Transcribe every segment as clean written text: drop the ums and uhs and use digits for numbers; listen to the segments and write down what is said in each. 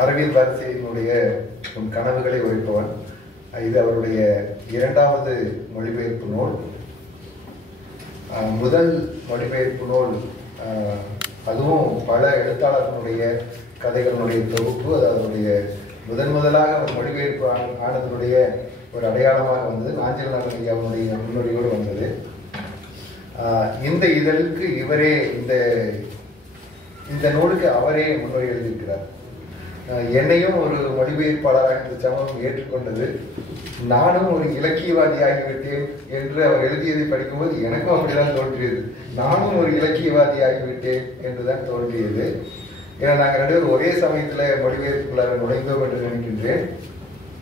அரவிந்த் பாரதியினுடைய உன் கனவுகளை உரைப்பவன். இது அவருடைய இரண்டாவது மொழிபெயர்ப்பு நூல். முதல் மொழிபெயர்ப்பு நூல், அதுவும் பல எழுத்தாளர்களுடைய கதைகளுடைய தொகுப்பு. அது அவருடைய முதலாக ஒரு மொழிபெயர்ப்பு ஆனதனுடைய ஒரு அடையாளமாக வந்தது. நாஞ்சில் நாதன் ஐயாவுடைய முன்னோடியோடு வந்தது. இந்த இதழுக்கு இவரே இந்த நூலுக்கு அவரே முன்னுரை எழுதியிருக்கிறார். என்னையும் ஒரு மொழிபெயர்ப்பாளராக இந்த சமூகம் ஏற்றுக்கொண்டது. நானும் ஒரு இலக்கியவாதி ஆகிவிட்டேன் என்று அவர் எழுதியதை படிக்கும்போது எனக்கும் அப்படிதான் தோன்றியது. நானும் ஒரு இலக்கியவாதி ஆகிவிட்டேன் என்றுதான் தோன்றியது. ஏன்னா நாங்கள் ரெண்டு பேரும் ஒரே சமயத்தில் மொழிபெயர்ப்புக்குள்ளார நுழைந்தோம் என்று நினைக்கின்றேன்.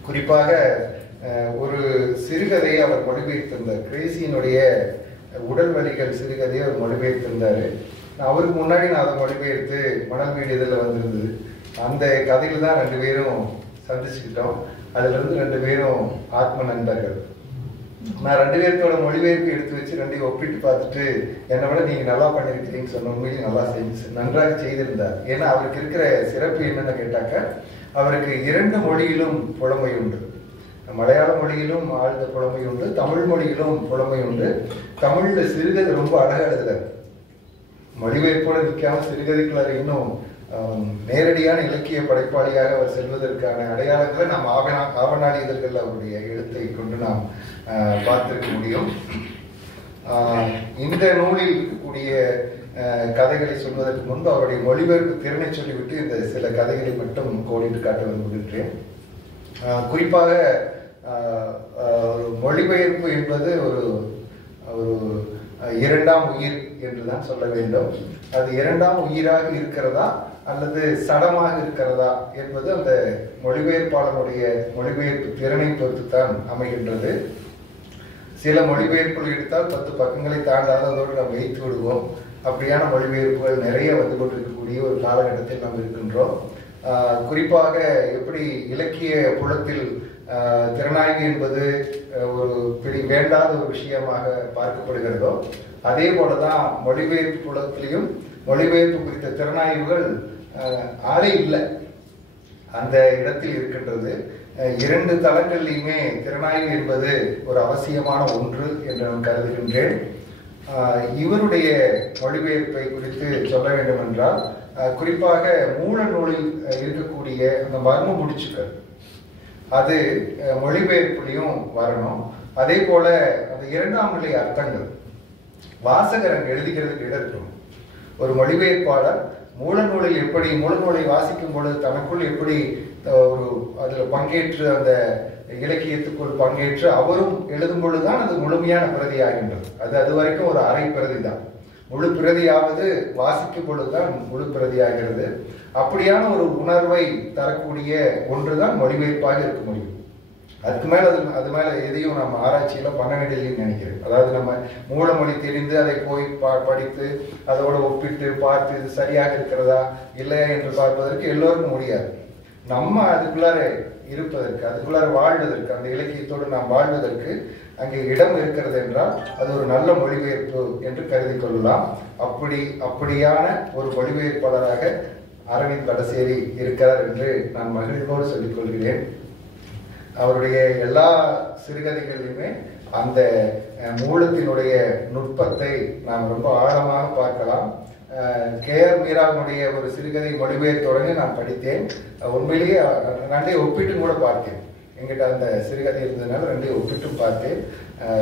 குறிப்பாக ஒரு சிறுகதையை அவர் மொழிபெயர்த்திருந்தார். கிரேசியினுடைய உடல் வலிகள் சிறுகதையை அவர் மொழிபெயர்த்திருந்தார். அவருக்கு முன்னாடி நான் அதை மொழிபெயர்த்து மணல் வீடு இதில் வந்திருந்தது. அந்த கதையில் தான் ரெண்டு பேரும் சந்திச்சுக்கிட்டோம். அதுலேருந்து ரெண்டு பேரும் ஆத்ம நண்பர்கள். நான் ரெண்டு பேர்த்தோட மொழிபெயர்ப்பு எடுத்து வச்சு ரெண்டையும் ஒப்பிட்டு பார்த்துட்டு என்னை விட நீங்கள் நல்லா பண்ணியிருக்கிறீங்கன்னு சொன்ன உண்மையிலேயே நன்றாக செய்திருந்தார். ஏன்னா அவருக்கு இருக்கிற சிறப்பு என்னென்னு கேட்டாக்க, அவருக்கு 2 மொழியிலும் புலமை உண்டு. மலையாள மொழியிலும் ஆழ்ந்த புலமை உண்டு, தமிழ் மொழியிலும் புலமை உண்டு. தமிழில் சிறுகதை ரொம்ப அழகாக எழுதுறார். மொழிபெயர்ப்போடு நிற்காம சிறுகதைக்குள்ளார இன்னும் நேரடியான இலக்கிய படைப்பாளியாக அவர் செல்வதற்கான அடையாளங்களை நாம் ஆவணாளி இதழ்கள் அவருடைய எழுத்தை கொண்டு நாம் பார்த்திருக்க முடியும். இந்த நூலில் இருக்கக்கூடிய கதைகளை சொல்வதற்கு முன்பு அவருடைய மொழிபெயர்ப்பு திறனை சொல்லிவிட்டு இந்த சில கதைகளை மட்டும் கோடிட்டு காட்ட விரும்புகின்றேன். குறிப்பாக மொழிபெயர்ப்பு என்பது ஒரு இரண்டாம் உயிர் என்றுதான் சொல்ல வேண்டும். அது இரண்டாம் உயிராக இருக்கிறதா அல்லது சடமாக இருக்கிறதா என்பது அந்த மொழிபெயர்ப்பாளனுடைய மொழிபெயர்ப்பு திறனை பொறுத்துத்தான் அமைகின்றது. சில மொழிபெயர்ப்புகள் எடுத்தால் 10 பக்கங்களை தாண்டாததோடு நாம் வைத்து விடுவோம். அப்படியான மொழிபெயர்ப்புகள் நிறைய வந்து கொண்டிருக்கக்கூடிய ஒரு காலகட்டத்தில் நாம் இருக்கின்றோம். குறிப்பாக எப்படி இலக்கிய புலத்தில் திறனாய்வு என்பது ஒரு வேண்டாத ஒரு விஷயமாக பார்க்கப்படுகிறதோ, அதே போலதான் மொழிபெயர்ப்பு புலத்திலையும் மொழிபெயர்ப்பு குறித்த திறனாய்வுகள் ஆளே இல்லை, அந்த இடத்தில் இருக்கின்றது. 2 தளங்கள்லையுமே திறனாய்வு என்பது ஒரு அவசியமான ஒன்று என்று நான் கருதுகின்றேன். இவருடைய மொழிபெயர்ப்பை குறித்து சொல்ல வேண்டும் என்றால், குறிப்பாக மூல நூலில் இருக்கக்கூடிய அந்த மர்ம முடிச்சுக்கள் அது மொழிபெயர்ப்புலையும் வரணும். அதே போல அந்த 2ஆம் நிலை அர்த்தங்கள் வாசகர் அங்கு எழுதுகிறதுக்கு இடம் இருக்கணும். ஒரு மொழிபெயர்ப்பாளர் மூல நூலில் எப்படி மூல நூலை வாசிக்கும் பொழுது தனக்குள் எப்படி ஒரு அதில் பங்கேற்று அந்த இலக்கியத்துக்குள் பங்கேற்று அவரும் எழுதும் பொழுதுதான் அது முழுமையான பிரதி ஆகின்றது. அது வரைக்கும் ஒரு அரை பிரதி தான். முழு பிரதியாவது வாசிக்கும் பொழுதுதான் முழு பிரதி ஆகிறது. அப்படியான ஒரு உணர்வை தரக்கூடிய ஒன்றுதான் மொழிபெயர்ப்பாக இருக்க முடியும். அதுக்கு மேல அது மேல எதையும் நம்ம ஆராய்ச்சியில பண்ண வேண்டியதுன்னு நினைக்கிறேன். அதாவது நம்ம மூல மொழி தெரிந்து அதை போய் படித்து அதோட ஒப்பிட்டு பார்த்து இது சரியாக இருக்கிறதா இல்லையா என்று பார்ப்பதற்கு எல்லோருக்கும் முடியாது. நம்ம அதுக்குள்ளார இருப்பதற்கு, அதுக்குள்ளார வாழ்வதற்கு, அந்த இலக்கியத்தோடு நாம் வாழ்வதற்கு அங்கே இடம் இருக்கிறது என்றால் அது ஒரு நல்ல மொழிபெயர்ப்பு என்று கருதி கொள்ளலாம். அப்படியான ஒரு மொழிபெயர்ப்பாளராக அரவிந்த் வடசேரி இருக்கிறார் என்று நான் மகிழ்வோடு சொல்லிக் கொள்கிறேன். அவருடைய எல்லா சிறுகதைகளிலுமே அந்த மூலத்தினுடைய நுட்பத்தை நாம் ரொம்ப ஆழமாக பார்க்கலாம். கேஆர் மீராவுடைய ஒரு சிறுகதை மொழிபெயர்த்து தொடங்கி நான் படித்தேன். உண்மையிலேயே 2ஐயும் ஒப்பிட்டு கூட பார்த்தேன். எங்கிட்ட அந்த சிறுகதை இருந்ததுனால 2ஐயும் ஒப்பிட்டு பார்த்தேன்.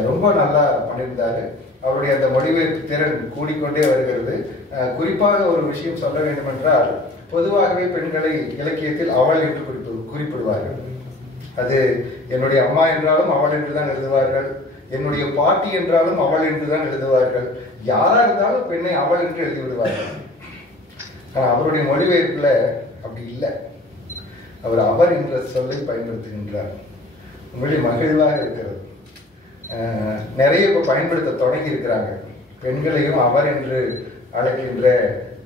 ரொம்ப நல்லா பண்ணியிருந்தாரு. அவருடைய அந்த மொழிபெயர்ப்பு திறன் கூடிக்கொண்டே வருகிறது. குறிப்பாக ஒரு விஷயம் சொல்ல வேண்டும் என்றால், பொதுவாகவே பெண்களை இலக்கியத்தில் அவள் என்று குறிப்பிடுவார்கள். அது என்னுடைய அம்மா என்றாலும் அவள் என்றுதான் எழுதுவார்கள், என்னுடைய பாட்டி என்றாலும் அவள் என்றுதான் எழுதுவார்கள். யாரா இருந்தாலும் பெண்ணை அவள் என்று எழுதிவிடுவார்கள். ஆனால் அவருடைய மொழிபெயர்ப்புல அப்படி இல்லை. அவர் என்ற சொல்லை பயன்படுத்துகின்றார். உண்மையிலே மகிழ்வாக இருக்கிறது. நிறைய இப்போ பயன்படுத்த தொடங்கி இருக்கிறாங்க. பெண்களையும் அவர் என்று அழைக்கின்ற,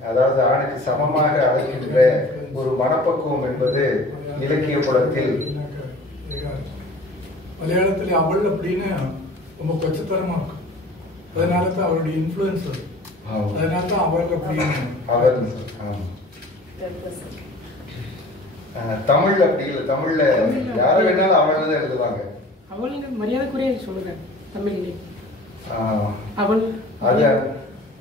அதாவது ஆணுக்கு சமமாக அழைக்கின்ற ஒரு மனப்பக்குவம் என்பது இலக்கிய புலத்தில் மலையாளத்தில் அவள் அப்படின்னு ரொம்ப கொச்சத்தரமா இருக்கும். அதனால தான் அவருடைய இன்ஃப்ளூயன்ஸ் அது. அதனால தான் அவர் அப்படின்னு தமிழ் அப்படி இல்லை, தமிழ்ல யாரை வேணாலும் அவள் தான் எழுதுவாங்க. அவள் மரியாதைக்குரிய சொல்லுங்க தமிழ்ல. அவள்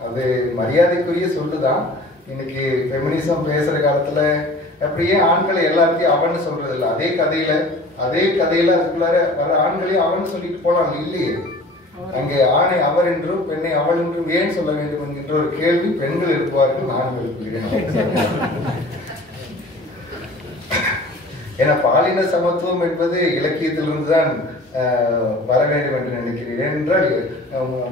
அது மரியாதைக்குரிய சொல்லுதான். இன்னைக்கு ஃபெமினிசம் பேசுற காலத்துல அப்படியே ஆண்களை எல்லாத்தையும் அவன்னு சொல்றது இல்லை. அதே கதையில அதுக்குள்ளார வர ஆண்களையும் அவன் சொல்லிட்டு போலாம் இல்லையே. அங்கே ஆணை அவர் என்றும் பெண்ணை அவள் என்றும் ஏன் சொல்ல வேண்டும் என்கின்ற ஒரு கேள்வி பெண்கள் எழுப்புவார்கள், நான் எழுப்புகிறேன். ஏன்னா பாலின சமத்துவம் என்பது இலக்கியத்திலிருந்து தான் வர வேண்டும் என்று நினைக்கிறேன். ஏனென்றால்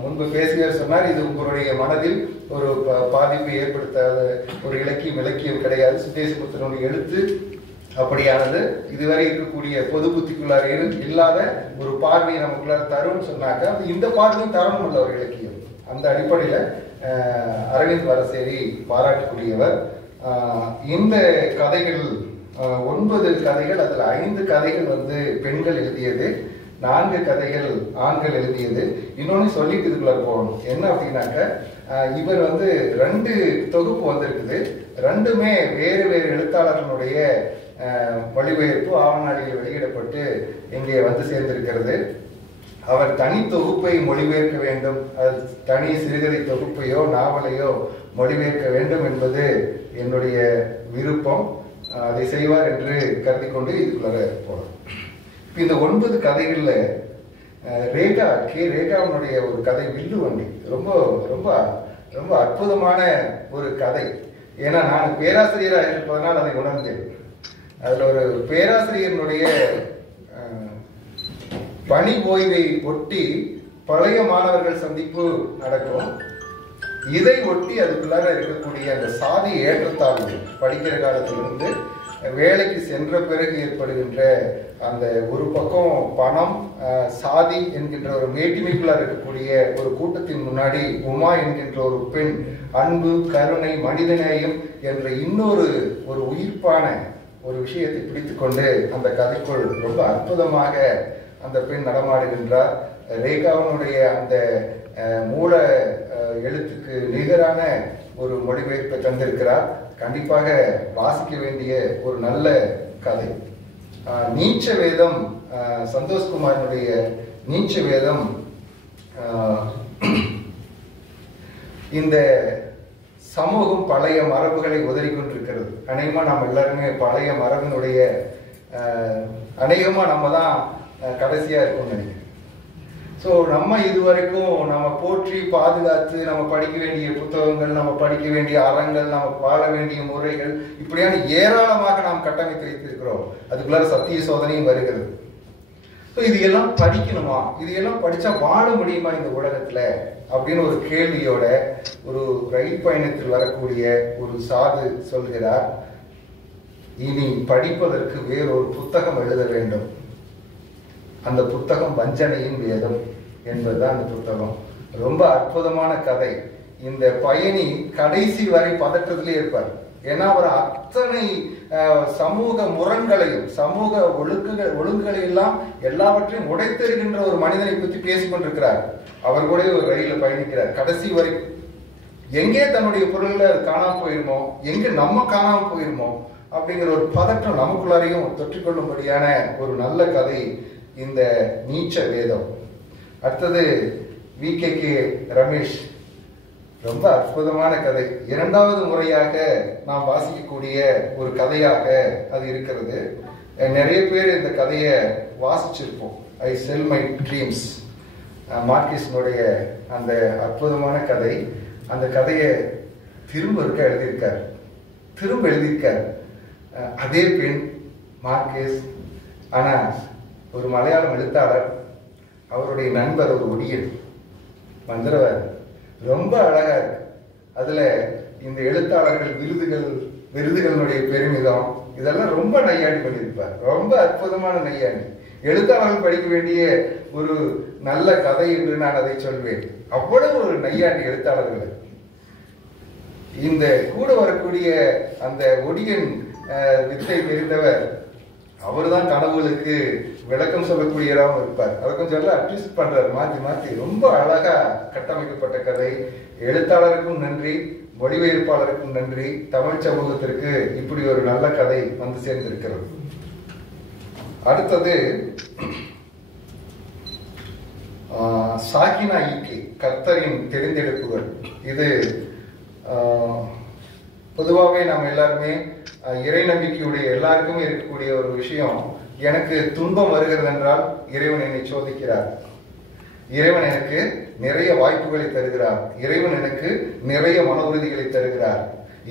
முன்பு பேசியவர் சொன்னார், இது உங்களுடைய மனதில் ஒரு பாதிப்பை ஏற்படுத்தாத ஒரு இலக்கியம் கிடையாது. சுதேசபுத்திரனுடைய எழுத்து அப்படியானது. இதுவரை இருக்கக்கூடிய பொது புத்திக்குள்ளார இல்லாத ஒரு பார்வையை நமக்குள்ளார தரும்னு சொன்னாக்க இந்த பார்வையும் தரணும் உள்ள ஒரு இலக்கியம். அந்த அடிப்படையில அரவிந்த் வரசேரி பாராட்டக்கூடியவர். இந்த கதைகள் 9 கதைகள், அதுல 5 கதைகள் பெண்கள் எழுதியது, 4 கதைகள் ஆண்கள் எழுதியது. இன்னொன்னு சொல்லிட்டு இதுக்குள்ள போகணும். என்ன அப்படின்னாக்க இவர் 2 தொகுப்பு வந்திருக்குது. 2மே வேறு வேறு எழுத்தாளர்களுடைய மொழிபெயர்ப்பு ஆவணாடியில் வெளியிடப்பட்டு இங்கே சேர்ந்திருக்கிறது. அவர் தனி தொகுப்பை மொழிபெயர்க்க வேண்டும், அது தனி சிறுகதை தொகுப்பையோ நாவலையோ மொழிபெயர்க்க வேண்டும் என்பது என்னுடைய விருப்பம். அதை செய்வார் என்று கருதி கொண்டு இதுக்குள்ள போறோம். இந்த 9 கதைகள்ல ரேகாவுடைய ஒரு கதை வில்லு வண்டி ரொம்ப ரொம்ப ரொம்ப அற்புதமான ஒரு கதை. ஏன்னா நான் பேராசிரியராக இருப்பதனால் அதை உணர்ந்தேன். அதுல ஒரு பேராசிரியனுடைய பணி ஓய்வை ஒட்டி பழைய மாணவர்கள் சந்திப்பு நடக்கும். இதை ஒட்டி அதுக்குள்ளார இருக்கக்கூடிய அந்த சாதி ஏற்றத்தாழ்வு, படிக்கிற காலத்திலிருந்து வேலைக்கு சென்ற பிறகு ஏற்படுகின்ற அந்த ஒரு பக்கம் பணம், சாதி என்கின்ற ஒரு மேட்டிமைக்குள்ளார இருக்கக்கூடிய ஒரு கூட்டத்தின் முன்னாடி உமா என்கின்ற ஒரு பெண் அன்பு, கருணை, மனிதநேயம் என்ற இன்னொரு ஒரு உயிர்ப்பான ஒரு விஷயத்தை பிடித்துக்கொண்டு அந்த கதைக்குள் ரொம்ப அற்புதமாக அந்த பெண் நடமாடுகின்றார். ரேகாவனுடைய அந்த மூல எழுத்துக்கு நிகரான ஒரு மொழிபெயர்ப்பை தந்திருக்கிறார். கண்டிப்பாக வாசிக்க வேண்டிய ஒரு நல்ல கதை. நீச்ச வேதம், சந்தோஷ்குமாரனுடைய நீச்ச வேதம் இந்த சமூகம் பழைய மரபுகளை உதறிக்கொண்டிருக்கிறது. அநேகமா நம்ம எல்லாருமே பழைய மரபினுடைய அநேகமா நம்ம தான் கடைசியா இருக்கும்னு நினைக்கிறேன். ஸோ நம்ம இதுவரைக்கும் நம்ம போற்றி பாதுகாத்து நம்ம படிக்க வேண்டிய புத்தகங்கள், நம்ம படிக்க வேண்டிய அறங்கள், நம்ம வாழ வேண்டிய முறைகள், இப்படியான ஏராளமாக நாம் கட்டமைத்து வைத்திருக்கிறோம். அதுக்குள்ளார சத்திய சோதனையும் வருகிறது. ஸோ இது எல்லாம் படிக்கணுமா, இது எல்லாம் படிச்சா வாழ முடியுமா இந்த உலகத்துல அப்படின்னு ஒரு கேள்வியோட ஒரு ரயில் பயணத்தில் வரக்கூடிய ஒரு சாது சொல்கிறார், இனி படிப்பதற்கு வேறொரு புத்தகம் எழுத வேண்டும். அந்த புத்தகம் வஞ்சனையின் வேதம் என்பதுதான் அந்த புத்தகம். ரொம்ப அற்புதமான கதை. இந்த பயணி கடைசி வரை பதற்றத்திலே இருப்பார். ஏன்னா அவர் அத்தனை சமூக முரண்களையும் சமூக ஒழுங்குகளை எல்லாம் எல்லாவற்றையும் உடைத்தெறுகின்ற ஒரு மனிதனை பற்றி பேசிக் கொண்டிருக்கிறார். அவர் கூட ஒரு ரயிலில் பயணிக்கிறார். கடைசி வரை எங்கே தன்னுடைய பொருள்களை காணாம போயிருமோ, எங்க நம்ம காணாம போயிருமோ அப்படிங்கிற ஒரு பதற்றம் நமக்குள்ளாரையும் தொற்றிக்கொள்ளும்படியான ஒரு நல்ல கதை இந்த நீச்ச வேதம். அடுத்தது VKK ரமேஷ், ரொம்ப அற்புதமான கதை. 2வது முறையாக நாம் வாசிக்கக்கூடிய ஒரு கதையாக அது இருக்கிறது. நிறைய பேர் இந்த கதையை வாசிச்சிருப்போம். ஐ செல் மை ட்ரீம்ஸ், மார்க்கிஸ்னுடைய அந்த அற்புதமான கதை. அந்த கதையை திரும்ப எழுதியிருக்கார். அதே பெண் மார்க்கிஸ், ஆனா ஒரு மலையாளம் எழுத்தாளர், அவருடைய நண்பர் ஒரு ஒடியன் மந்திரவர். ரொம்ப அழகா இருக்கு. அதுல இந்த எழுத்தாளர்கள் விருதுகளுடைய பெருமிதம் இதெல்லாம் ரொம்ப நையாண்டி பண்ணியிருப்பார். ரொம்ப அற்புதமான நையாண்டி. எழுத்தாளர்கள் படிக்க வேண்டிய ஒரு நல்ல கதை என்று நான் அதை சொல்வேன். அவ்வளவு ஒரு நையாண்டி எழுத்தாளர்கள். இந்த கூட வரக்கூடிய அந்த ஒடியன் வித்தை தெரிந்தவர், அவர் தான் கடவுளுக்கு விளக்கம் சொல்லக்கூடியவராகவும் இருப்பார். அதை கொஞ்சம் அட்ஜஸ்ட் பண்றாரு, மாற்றி ரொம்ப அழகா கட்டமைக்கப்பட்ட கதை. எழுத்தாளருக்கும் நன்றி, மொழிபெயர்ப்பாளருக்கும் நன்றி, தமிழ் சமூகத்திற்கு இப்படி ஒரு நல்ல கதை வந்து சேர்ந்திருக்கிறது. அடுத்தது சாகினா ஈக்கே, கர்த்தரின் தெரிந்தெடுப்புகள். இது பொதுவாகவே நாம் எல்லாருமே இறை நம்பிக்கையுடைய எல்லாருக்குமே இருக்கக்கூடிய ஒரு விஷயம். எனக்கு துன்பம் வருகிறது என்றால் இறைவன் என்னை சோதிக்கிறார், இறைவன் எனக்கு நிறைய வாய்ப்புகளை தருகிறார், இறைவன் எனக்கு நிறைய மன உறுதிகளை தருகிறார்,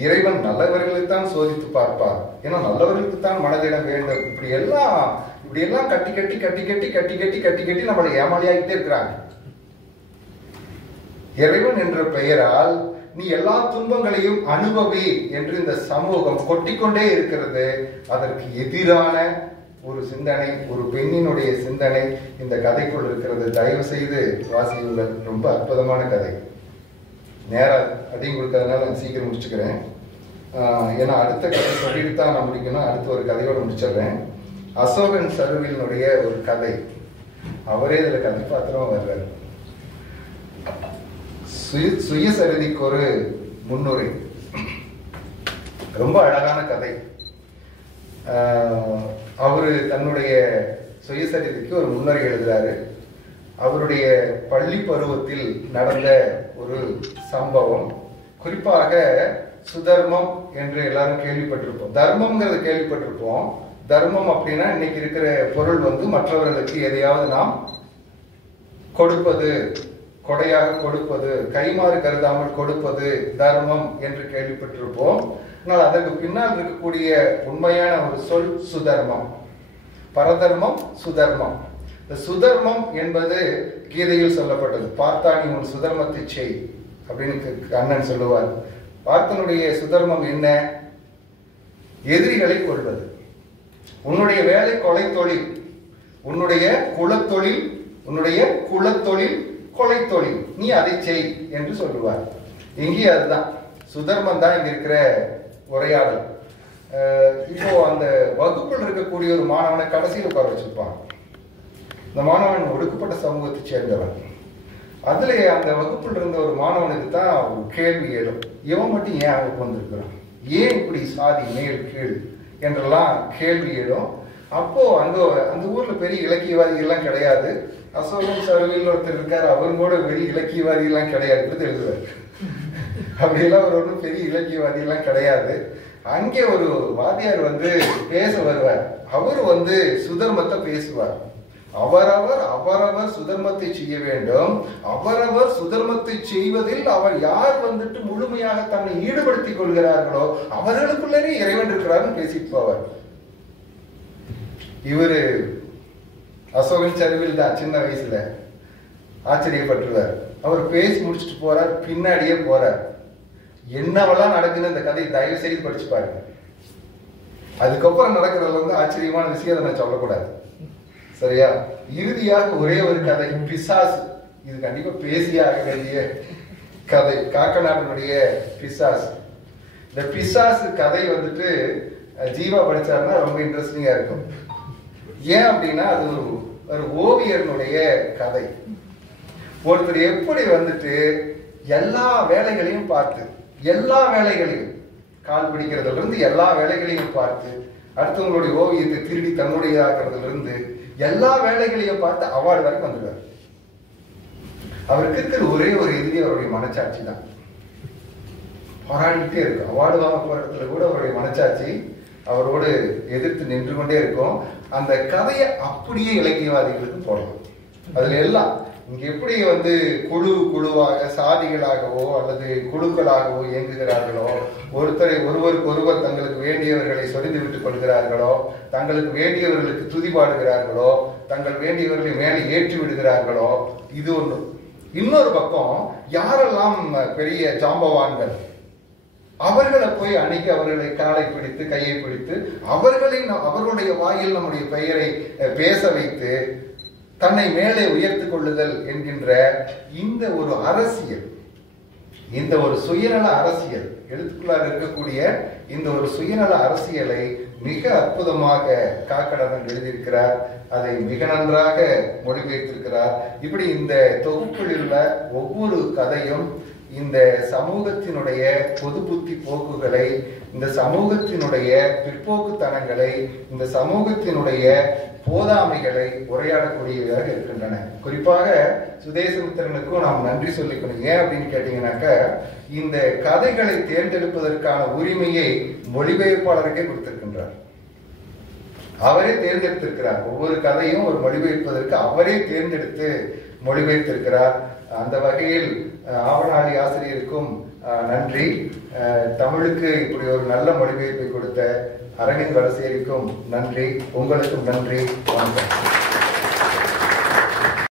இறைவன் நல்லவர்களைத்தான் சோதித்து பார்ப்பார், ஏன்னா நல்லவர்களுக்கு தான் மனதிடம் வேண்டும். இப்படி எல்லாம் கட்டி கட்டி கட்டி கட்டி கட்டி கட்டி கட்டி கட்டி நம்மளை ஏமாளியாகிட்டே இருக்கிறாங்க. இறைவன் என்ற பெயரால் நீ எல்லா துன்பங்களையும் அனுபவி என்று இந்த சமூகம் கொட்டிக்கொண்டே இருக்கிறது. அதற்கு எதிரான ஒரு சிந்தனை, ஒரு பெண்ணினுடைய சிந்தனை இந்த கதைக்குள் இருக்கிறது. தயவு செய்து வாசியுங்கள். ரொம்ப அற்புதமான கதை. நேரம் அதிகம் கொடுக்கறதுனால நான் சீக்கிரம் முடிச்சுக்கிறேன். ஏன்னா அடுத்த கதை சொல்லிட்டு தான் நான் முடிக்கணும். அடுத்த ஒரு கதையோட முடிச்சிடுறேன். அசோகன் சருவினுடைய ஒரு கதை. அவரே இதுல கதாபாத்திரமா வர்றாரு. சுயசரிதிக்கு ஒரு முன்னுரை. ரொம்ப அழகான கதை. அவரு தன்னுடைய சுயசரிதிக்கு ஒரு முன்னுரை எழுதுறாரு. அவருடைய பள்ளி பருவத்தில் நடந்த ஒரு சம்பவம். குறிப்பாக சுதர்மம் என்று எல்லாரும் கேள்விப்பட்டிருப்போம். தர்மம்ங்கிறது கேள்விப்பட்டிருப்போம். தர்மம் அப்படின்னா இன்னைக்கு இருக்கிற பொருள் மற்றவர்களுக்கு எதையாவது நாம் கொடுப்பது, கொடையாக கொடுப்பது, கைமாறு கருதாமல் கொடுப்பது தர்மம் என்று கேள்விப்பட்டிருப்போம். ஆனால் அதற்கு பின்னால் இருக்கக்கூடிய உண்மையான ஒரு சொல் சுதர்மம். பரதர்மம், சுதர்மம். இந்த சுதர்மம் என்பது கீதையில் சொல்லப்பட்டது. பார்த்தானி உன் சுதர்மத்தை செய் அப்படின்னு கண்ணன் சொல்லுவார். பார்த்தனுடைய சுதர்மம் என்ன? எதிரிகளை கொள்வது. உன்னுடைய வேலை கொலை தொழில், உன்னுடைய குலத்தொழில், உன்னுடைய குலத்தொழில் கொலை தொழில், நீ அதை செய் என்று சொல்லுவார். இங்கே அதுதான் சுதர்மம் தான் இங்க இருக்கிற உரையாடல். இப்போ அந்த வகுப்பில் இருக்கக்கூடிய ஒரு மாணவனை கடைசியில் உட்கார வச்சிருப்பாங்க. இந்த மாணவன் ஒடுக்கப்பட்ட சமூகத்தை சேர்ந்தவன். அதுல அந்த வகுப்பில் இருந்த ஒரு மாணவனுக்கு தான் ஒரு கேள்வி எழும். இவன் மட்டும் ஏன் அவனுக்கு வந்திருக்கிறான், ஏன் இப்படி சாதி மேல் கீழ் என்றெல்லாம் கேள்வி எழும். அப்போ அந்த ஊர்ல பெரிய இலக்கியவாதி எல்லாம் கிடையாது. அசோகன் சருவில் ஒருத்தர் இருக்காரு, அவரும் கூட பெரிய இலக்கியவாதி எல்லாம் கிடையாது எழுதுவார். அப்படியெல்லாம் ஒரு ஒன்றும் பெரிய இலக்கியவாதி எல்லாம் கிடையாது. அங்கே ஒரு வாத்தியார் பேச வருவார். அவரு சுதர்மத்தை பேசுவார். அவரவர் சுதர்மத்தை செய்ய வேண்டும். அவரவர் சுதர்மத்தை செய்வதில் அவர் யார் முழுமையாக தன்னை ஈடுபடுத்திக் கொள்கிறார்களோ அவர்களுக்குள்ளே இறைவன் இருக்கிறார்னு பேசிட்டு போவார். இவரு அசோகன் சரிவில் தான் சின்ன வயசுல ஆச்சரியப்பட்டுருவார். அவர் பேசி முடிச்சுட்டு போறார், பின்னாடியே போறார். என்னவெல்லாம் நடக்குது இந்த கதையை தயவு செய்து படிச்சு பாருங்க. அதுக்கப்புறம் நடக்கிறது ஆச்சரியமான விஷயம், அதை நான் சொல்லக்கூடாது, சரியா? இறுதியாக ஒரே ஒரு கதை, பிசாசு. இது கண்டிப்பா பேசியாக வேண்டிய கதை. காக்கநாடனுடைய பிசாசு. இந்த பிசாசு கதை ஜீவா படிச்சாருன்னா ரொம்ப இன்ட்ரெஸ்டிங்கா இருக்கும். ஏன் அப்படின்னா அது ஒரு ஓவியனுடைய கதை. ஒருத்தர் எப்படி எல்லா வேலைகளையும் பார்த்து, எல்லா வேலைகளையும் கால் பிடிக்கிறதுல இருந்து எல்லா வேலைகளையும் பார்த்து, அடுத்தவங்களுடைய ஓவியத்தை திருடி தன்னுடையதாக்குறதுல இருந்து எல்லா வேலைகளையும் பார்த்து அவார்டு வரைக்கும் வந்துடுவார். அவருக்கு இருக்கிற ஒரே ஒரு எதிரி அவருடைய மனச்சாட்சி தான். போராடிட்டே இருக்கும். அவார்டு வாங்க போற இடத்துல கூட அவருடைய மனச்சாட்சி அவரோடு எதிர்த்து நின்று கொண்டே இருக்கும். அந்த கதையை அப்படியே இலக்கியவாதிகளுக்கு போடலாம். அதுல எல்லாம் இங்க எப்படி குழுவாக சாதிகளாகவோ அல்லது குழுக்களாகவோ இயங்குகிறார்களோ, ஒருவருக்கு ஒருவர் தங்களுக்கு வேண்டியவர்களை சொரிந்து விட்டுக் கொள்கிறார்களோ, தங்களுக்கு வேண்டியவர்களுக்கு துதிபாடுகிறார்களோ, தங்கள் வேண்டியவர்களை மேலே ஏற்றி விடுகிறார்களோ, இது ஒன்று. இன்னொரு பக்கம் யாரெல்லாம் பெரிய ஜாம்பவான்கள் அவர்களை போய் அணுகி அவர்களை காலை பிடித்து கையை பிடித்து அவர்களுடைய வாயில் நம்முடைய பெயரை பேச வைத்து தன்னை மேலே உயர்த்து கொள்ளுதல் என்கின்ற இந்த ஒரு அரசியல், இந்த ஒரு சுயநல அரசியல், எழுத்துக்குள்ளார் இருக்கக்கூடிய இந்த ஒரு சுயநல அரசியலை மிக அற்புதமாக காக்கடவன் எழுதியிருக்கிறார். அதை மிக நன்றாக மொழிபெயர்த்திருக்கிறார். இப்படி இந்த தொகுப்பில் உள்ள ஒவ்வொரு கதையும் இந்த சமூகத்தினுடைய பொது புத்தி போக்குகளை, இந்த சமூகத்தினுடைய பிற்போக்குத்தனங்களை, இந்த சமூகத்தினுடைய போதாமைகளை உரையாடக்கூடியதாக இருக்கின்றன. குறிப்பாக சுதேசமித்திரனுக்கும் நாம் நன்றி சொல்லிக்கணும். ஏன் அப்படின்னு கேட்டீங்கன்னாக்க, இந்த கதைகளை தேர்ந்தெடுப்பதற்கான உரிமையை மொழிபெயர்ப்பாளருக்கே கொடுத்திருக்கின்றார். அவரே தேர்ந்தெடுத்திருக்கிறார். ஒவ்வொரு கதையும் ஒரு மொழிபெயர்ப்பதற்கு அவரே தேர்ந்தெடுத்து மொழிபெயர்த்திருக்கிறார். அந்த வகையில் ஆவணாளி ஆசிரியருக்கும் நன்றி. தமிழுக்கு இப்படி ஒரு நல்ல மொழிபெயர்ப்பை கொடுத்த அரவிந்த் வடசேரிக்கும் நன்றி. உங்களுக்கும் நன்றி. வணக்கம்.